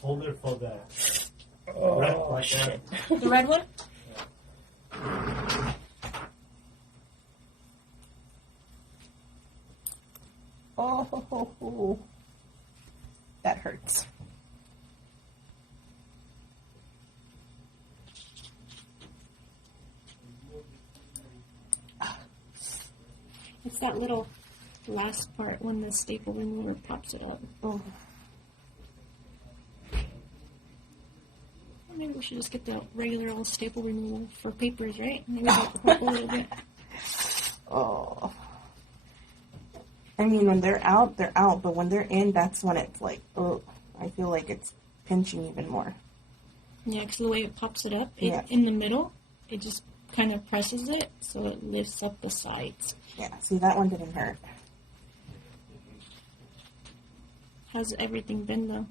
folder for the red like shit. that. The red one? Oh, that hurts. It's that little last part when the staple remover pops it up. Oh. Maybe we should just get the regular old staple removal for papers, right? Maybe that'll help a little bit. Oh. I mean, when they're out, but when they're in, that's when it's like, oh, I feel like it's pinching even more. Yeah, because the way it pops it up, Yeah. in the middle, it just kind of presses it, so it lifts up the sides. Yeah, see, that one didn't hurt. How's everything been, though?